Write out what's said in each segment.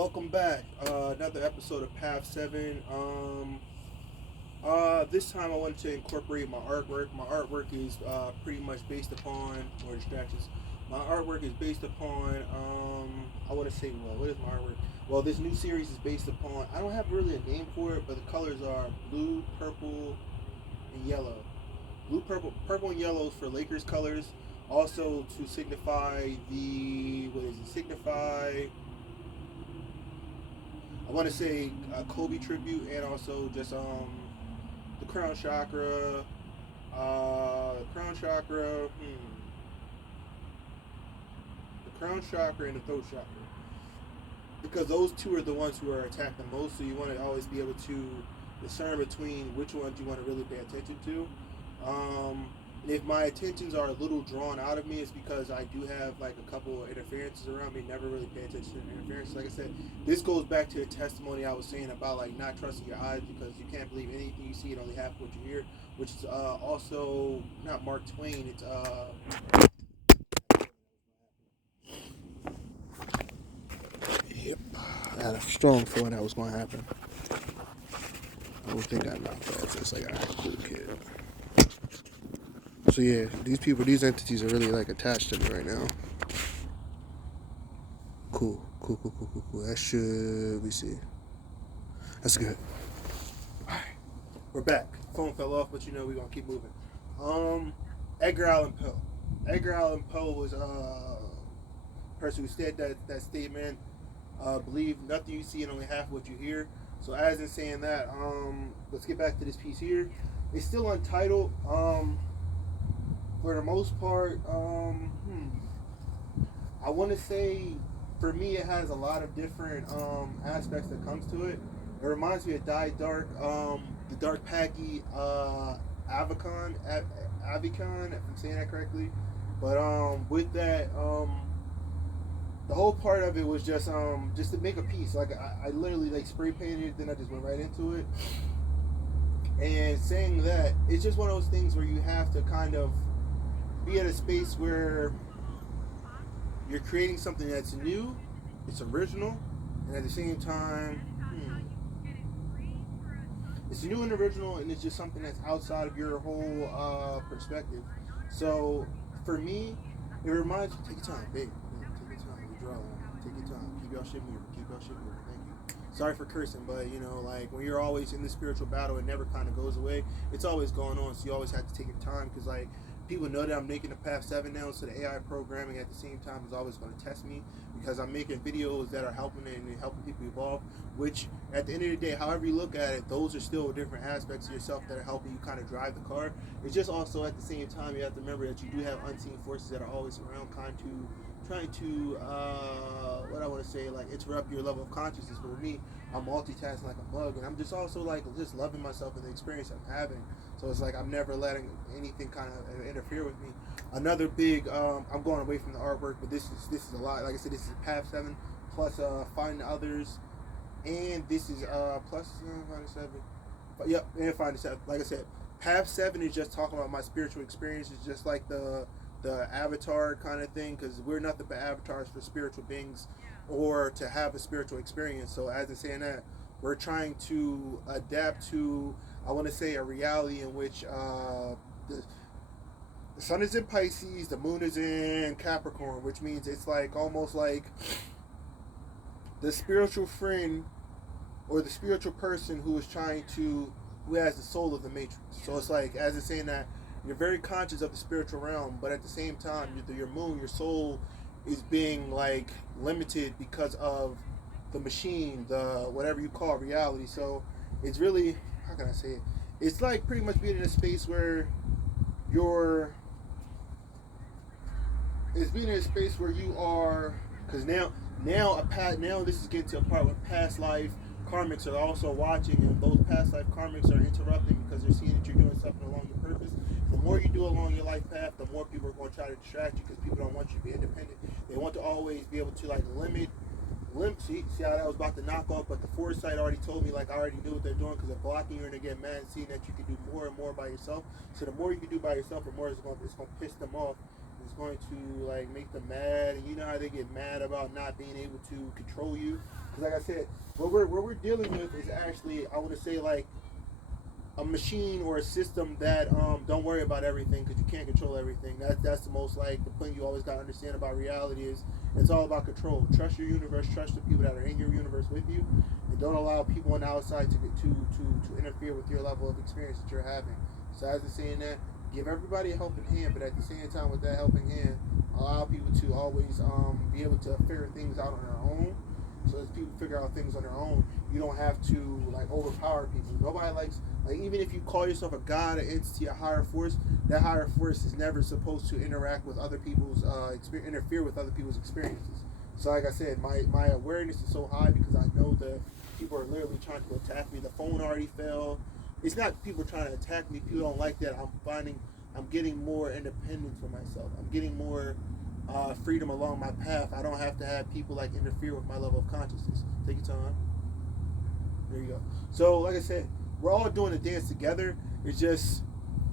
Welcome back. Another episode of Path 7. This time I wanted to incorporate my artwork. My artwork is pretty much based upon, or distractions. My artwork is based upon, I want to say, well, what is my artwork? Well, this new series is based upon, I don't have really a name for it, but the colors are blue, purple, and yellow. Blue, purple, and yellow is for Lakers colors. Also to signify what is it? Signify I want to say Kobe tribute and also just the crown chakra, crown chakra, the crown chakra and the throat chakra, because those two are the ones who are attacked the most. So you want to always be able to discern between which ones you want to really pay attention to. If my attentions are a little drawn out of me, it's because I do have like a couple of interferences around me. Never really pay attention to interferences. Like I said, this goes back to a testimony I was saying about like not trusting your eyes because you can't believe anything you see and only half what you hear, which is also not Mark Twain. It's yep. I had a strong feeling that was going to happen. I don't think I knocked off. It's like, alright, cool kid. So yeah, these entities are really like attached to me right now. Cool. That should we see. That's good. Alright. We're back. Phone fell off, but we're gonna keep moving. Edgar Allan Poe. Edgar Allan Poe was a person who said that statement, believe nothing you see and only half what you hear. So as in saying that, let's get back to this piece here. It's still untitled. For the most part, I want to say, for me, it has a lot of different aspects that comes to it. It reminds me of Die Dark, the Dark Paggy Avakain, if I'm saying that correctly. But with that, the whole part of it was just to make a piece. Like I literally like spray painted it, then I just went right into it. And saying that, it's just one of those things where you have to kind of be at a space where you're creating something that's new, it's original, and at the same time, it's new and original, and it's just something that's outside of your whole perspective. So for me, it reminds you, take your time, babe. Take your time. You draw. Take your time. Keep y'all shit moving. Keep y'all shit moving. Thank you. Sorry for cursing, but like when you're always in the spiritual battle, it never kind of goes away. It's always going on, so you always have to take your time because like people know that I'm making the Path 7 now, so the AI programming at the same time is always going to test me because I'm making videos that are helping and helping people evolve, which at the end of the day, however you look at it, those are still different aspects of yourself that are helping you kind of drive the car. It's just also at the same time, you have to remember that you do have unseen forces that are always around trying to what I want to say, like interrupt your level of consciousness. But with me, I'm multitasking like a mug, and I'm just also like just loving myself and the experience I'm having. So it's like I'm never letting anything kind of interfere with me. Another big, I'm going away from the artwork, but this is a lot. Like I said, this is Path 7 plus Find Others, and this is plus Find 7. Yep, and Find 7. Like I said, Path 7 is just talking about my spiritual experience. It's just like the avatar kind of thing, because we're nothing but avatars for spiritual beings or to have a spiritual experience. So as in saying that, we're trying to adapt to, I want to say, a reality in which the sun is in Pisces, the moon is in Capricorn, which means it's like almost like the spiritual friend or the spiritual person who has the soul of the matrix. So it's like, as it's saying that, you're very conscious of the spiritual realm, but at the same time, your moon, your soul is being like limited because of the machine, the whatever you call reality. So it's really, how can I say it? It's like pretty much being in a space where you're, it's being in a space where you are, because now this is getting to a part where past life karmics are also watching, and those past life karmics are interrupting because they're seeing that you're doing something along your purpose. The more you do along your life path, the more people are going to try to distract you because people don't want you to be independent. They want to always be able to like limit. See how that was about to knock off, but the foresight already told me, like I already knew what they're doing because they're blocking you and they get mad and seeing that you can do more and more by yourself. So the more you can do by yourself, the more it's going to piss them off. It's going to like make them mad, and you know how they get mad about not being able to control you. Because like I said, what we're dealing with is actually, I want to say, like a machine or a system that don't worry about everything because you can't control everything. That's the most, like, the point you always got to understand about reality is it's all about control. Trust your universe, trust the people that are in your universe with you, and don't allow people on the outside to interfere with your level of experience that you're having. So as I'm saying that, give everybody a helping hand, but at the same time with that helping hand, allow people to always be able to figure things out on their own. So as people figure out things on their own, you don't have to like overpower people. Nobody likes, like, even if you call yourself a god, an entity, a higher force, that higher force is never supposed to interact with other people's interfere with other people's experiences. So like I said, my awareness is so high because I know that people are literally trying to attack me. The phone already fell. It's not people trying to attack me. People don't like that. I'm getting more independence for myself. I'm getting more freedom along my path. I don't have to have people like interfere with my level of consciousness. Take your time. There you go. So like I said, we're all doing a dance together. It's just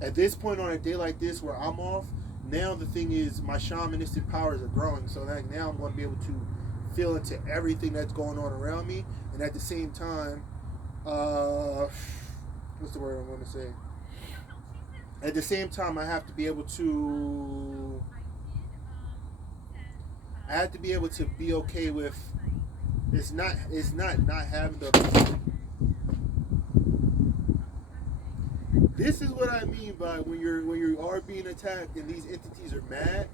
at this point on a day like this where I'm off, now the thing is my shamanistic powers are growing. So like now I'm going to be able to feel into everything that's going on around me, and at the same time, what's the word I'm going to say? At the same time, I have to be able to be okay with it's not having the. This is what I mean by when you are being attacked and these entities are mad.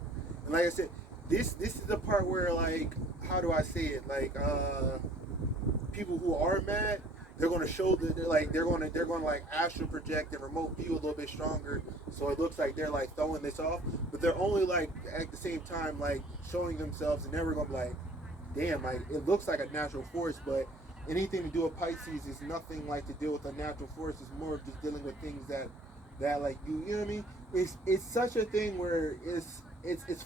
And like I said, this is the part where, like, how do I say it? Like people who are mad, they're going to show that they're going to like astral project and remote view a little bit stronger, so it looks like they're like throwing this off, but they're only like at the same time like showing themselves, and never going to be like, damn, like it looks like a natural force, but anything to do with Pisces is nothing like to deal with a natural force. It's more of just dealing with things that like you know what I mean. It's such a thing where it's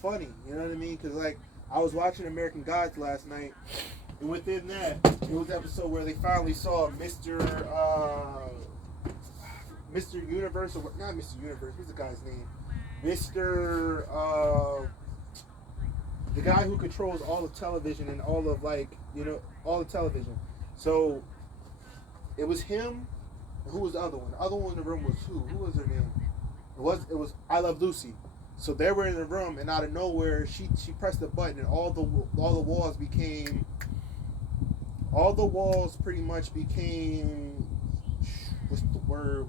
funny, you know what I mean? Because like I was watching American Gods last night, and within that, it was an episode where they finally saw Mr. Universe, or not Mr. Universe. What's the guy's name? The guy who controls all of television and all of, like, you know, all the television. So it was him. Who was the other one? The other one in the room was who? Who was her name? It was I Love Lucy. So they were in the room, and out of nowhere, she pressed the button, and all the walls pretty much became, what's the word?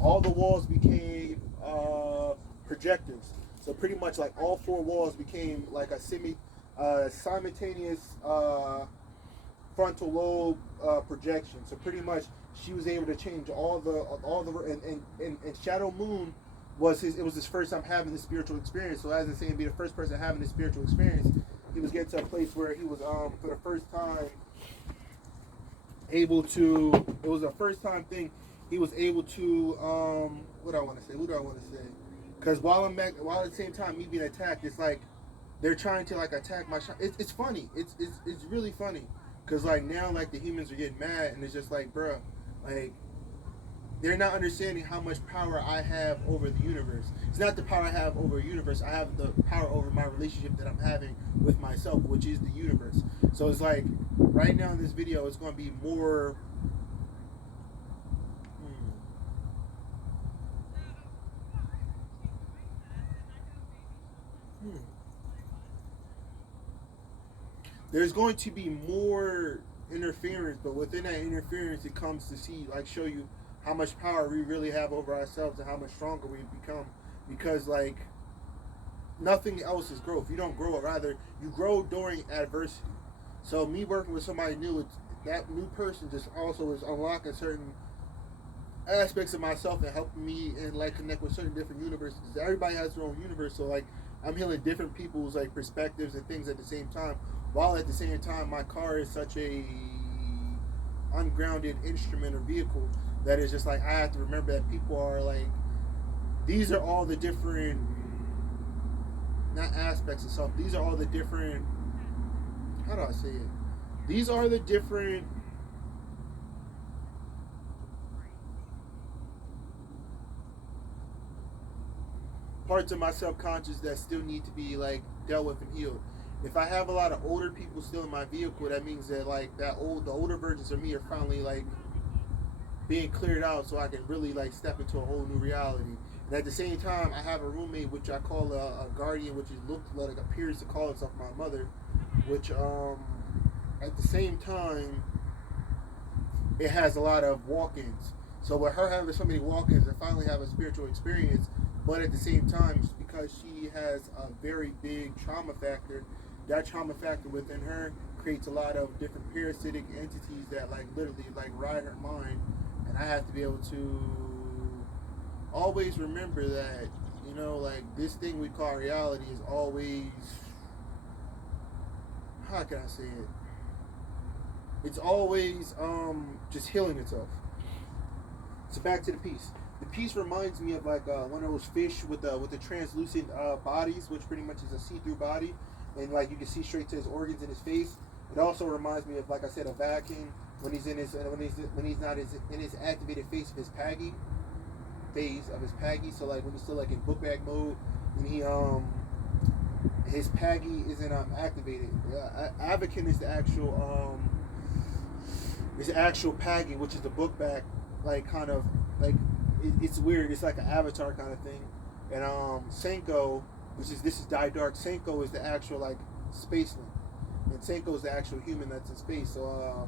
All the walls became projectors. So pretty much like all four walls became like a simultaneous frontal lobe projection. So pretty much she was able to change all the and Shadow Moon was his first time having this spiritual experience. So as I say, be the first person having this spiritual experience, he was getting to a place where he was for the first time able to. It was a first time thing. He was able to what do I want to say? Because while at the same time me being attacked, it's like they're trying to like attack my. It's funny. It's really funny. Because like now, like the humans are getting mad, and it's just like, bruh, like they're not understanding how much power I have over the universe. It's not the power I have over the universe. I have the power over my relationship that I'm having with myself, which is the universe. So it's like right now in this video, it's going to be more. There's going to be more interference, but within that interference, it comes to show you how much power we really have over ourselves and how much stronger we become. Because like nothing else is growth. You don't grow, rather you grow during adversity. So me working with somebody new, that new person just also is unlocking certain aspects of myself and helping me and like connect with certain different universes. Everybody has their own universe, so like I'm healing different people's like perspectives and things at the same time. While at the same time, my car is such a ungrounded instrument or vehicle that is just like I have to remember that people are like, these are all the different, not aspects of self. These are all the different. How do I say it? These are the different. parts of my subconscious that still need to be like dealt with and healed. If I have a lot of older people still in my vehicle, that means that like the older versions of me are finally like being cleared out, so I can really like step into a whole new reality. And at the same time, I have a roommate which I call a guardian, which is looked like appears to call itself my mother, which at the same time it has a lot of walk-ins. So with her having so many walk-ins, I finally have a spiritual experience. But at the same time, because she has a very big trauma factor, that trauma factor within her creates a lot of different parasitic entities that like literally like ride her mind. And I have to be able to always remember that, you know, like this thing we call reality is always, how can I say it? It's always just healing itself. So back to the piece. The piece reminds me of like one of those fish with the translucent bodies, which pretty much is a see-through body, and like you can see straight to his organs in his face. It also reminds me of, like I said, a Avakain when he's in his when he's not in his activated phase of his Paggy phase of his Paggy. So like when he's still like in book bag mode, when he his Paggy isn't activated. Avakain is the actual Paggy, which is the book bag, like kind of like it's weird. It's like an avatar kind of thing. And Senko, this is Die Dark. Senko is the actual like spaceling, and Senko is the actual human that's in space. So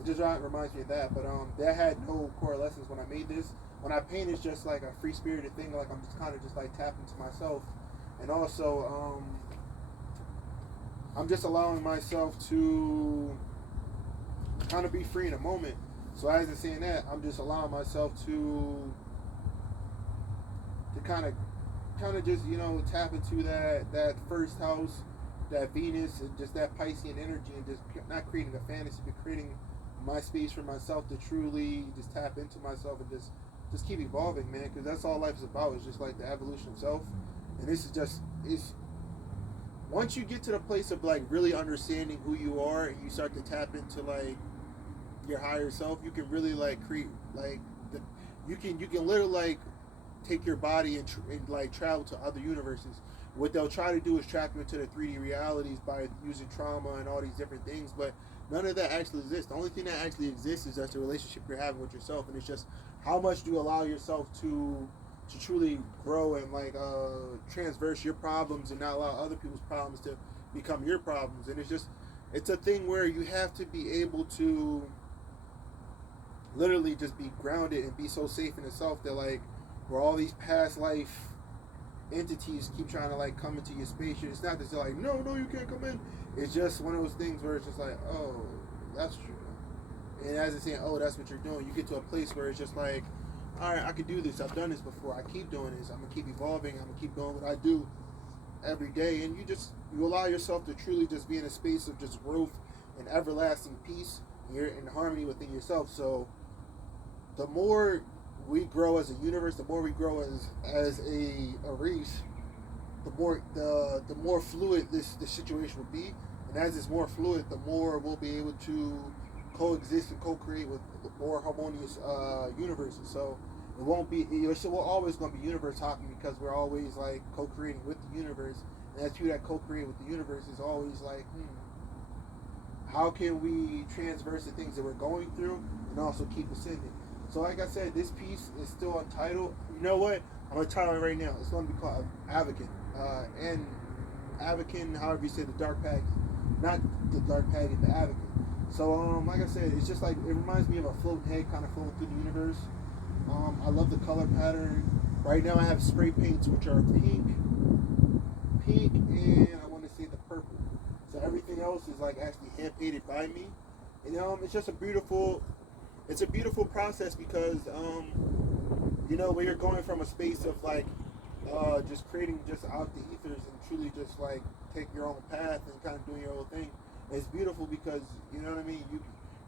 it just reminds me of that. But that had no correlations when I made this. When I paint, it's just like a free spirited thing. Like I'm just kind of just like tapping to myself, and also I'm just allowing myself to kind of be free in a moment. So as I'm saying that, I'm just allowing myself to kind of just, you know, tap into that first house, that Venus, and just that Piscean energy, and just not creating a fantasy, but creating my space for myself to truly just tap into myself and just keep evolving, man. Because that's all life is about. Is just like the evolution of self. And this is just once you get to the place of like really understanding who you are, and you start to tap into like your higher self, you can really like create like you can literally like take your body and like travel to other universes. What they'll try to do is trap you into the 3D realities by using trauma and all these different things, but none of that actually exists. The only thing that actually exists is just the relationship you're having with yourself, and it's just how much do you allow yourself to truly grow and like transverse your problems and not allow other people's problems to become your problems. And it's a thing where you have to be able to literally just be grounded and be so safe in itself that like where all these past life entities keep trying to like come into your space, it's not that they're like no you can't come in. It's just one of those things where it's just like, oh, that's true. And as it's saying, oh, that's what you're doing, you get to a place where it's just like, all right, I can do this, I've done this before, I keep doing this, I'm gonna keep evolving, I'm gonna keep doing what I do every day. And you allow yourself to truly just be in a space of just growth and everlasting peace, and you're in harmony within yourself. So the more we grow as a universe, the more we grow as a race, the more fluid this situation will be. And as it's more fluid, the more we'll be able to coexist and co-create with more harmonious universes. So it won't be, we're always going to be universe hopping, because we're always like co-creating with the universe. And as people that co-create with the universe is always like, how can we transverse the things that we're going through and also keep ascending? So like I said, this piece is still untitled. You know what? I'm going to title it right now. It's going to be called Avakain. And Avakain, however you say, the dark pack. Not the dark pack, the Avakain. So like I said, it's just like, it reminds me of a floating head kind of floating through the universe. I love the color pattern. Right now I have spray paints which are pink, and I want to say the purple. So everything else is like actually hand painted by me. And it's just a beautiful process, because you know, when you're going from a space of like just creating just out the ethers and truly just like take your own path and kind of doing your own thing, it's beautiful, because you know what I mean,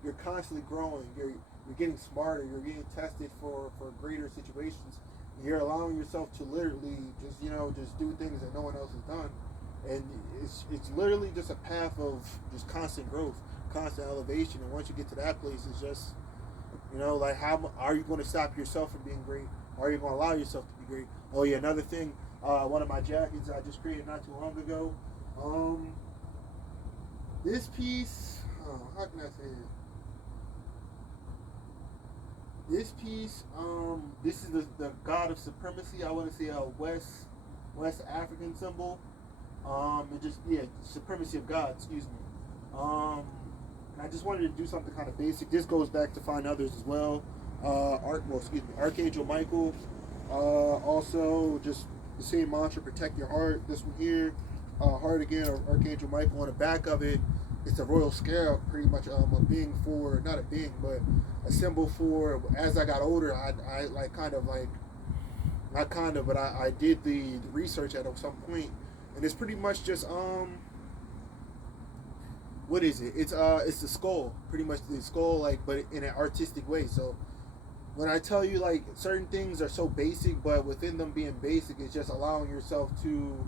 you're constantly growing, you're getting smarter, you're getting tested for greater situations. You're allowing yourself to literally just do things that no one else has done. And it's literally just a path of just constant growth, constant elevation. And once you get to that place, it's just, like, how are you going to stop yourself from being great? Or are you going to allow yourself to be great? Oh yeah, another thing, One of my jackets I just created not too long ago. Um, this piece, how can I say it? This piece, this is the god of supremacy. I want to say a West African symbol. And just yeah, supremacy of God. Excuse me. Um, and I just wanted to do something kind of basic. This goes back to find others as well. Archangel Michael. Also, just the same mantra: protect your heart. This one here, heart again, Archangel Michael. On the back of it, it's a royal scale, pretty much a being for not a being, but a symbol for. As I got older, I like kind of like not kind of, but I did the research at some point, and it's pretty much just what is it? It's the skull, pretty much the skull, like but in an artistic way. So when I tell you like certain things are so basic, but within them being basic, it's just allowing yourself to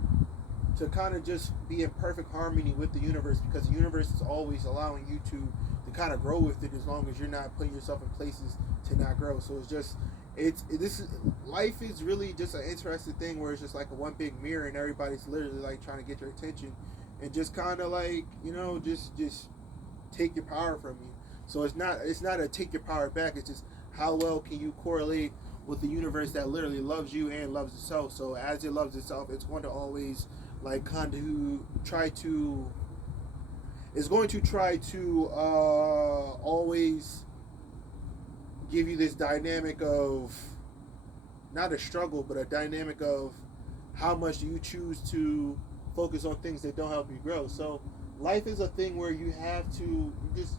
kind of just be in perfect harmony with the universe because the universe is always allowing you to kind of grow with it as long as you're not putting yourself in places to not grow. So it's just this is life is really just an interesting thing where it's just like a one big mirror and everybody's literally like trying to get your attention and just kind of like just take your power from you. So it's not a take your power back. It's just how well can you correlate with the universe that literally loves you and loves itself. So as it loves itself, it's going to always like kind of try to is going to try to always give you this dynamic of not a struggle but a dynamic of how much do you choose to focus on things that don't help you grow. So life is a thing where you have to just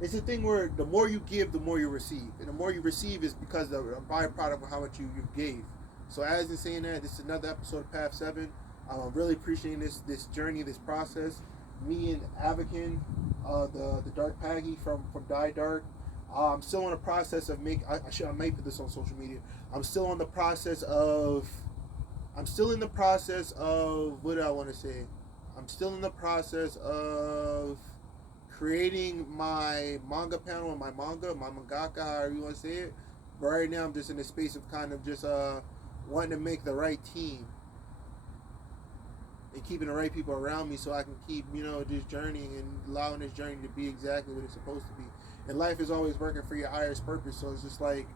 it's a thing where the more you give the more you receive, and the more you receive is because of a byproduct of how much you gave. So as in saying that, this is another episode of Path 7. I'm really appreciating this journey, this process. Me and Avakain, the Dark Paggy from Die Dark. I'm still in the process of I might put this on social media. I'm still in the process of what do I want to say? I'm still in the process of creating my manga panel and my mangaka, however you want to say it. But right now, I'm just in the space of kind of just wanting to make the right team and keeping the right people around me so I can keep this journey and allowing this journey to be exactly what it's supposed to be. And life is always working for your highest purpose. So it's just like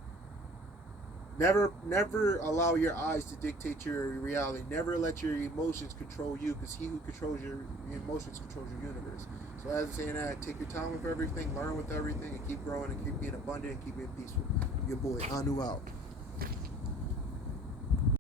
never allow your eyes to dictate your reality. Never let your emotions control you, because he who controls your emotions controls your universe. So as I'm saying that, take your time with everything, learn with everything, and keep growing and keep being abundant and keep being peaceful. Your boy Anu out.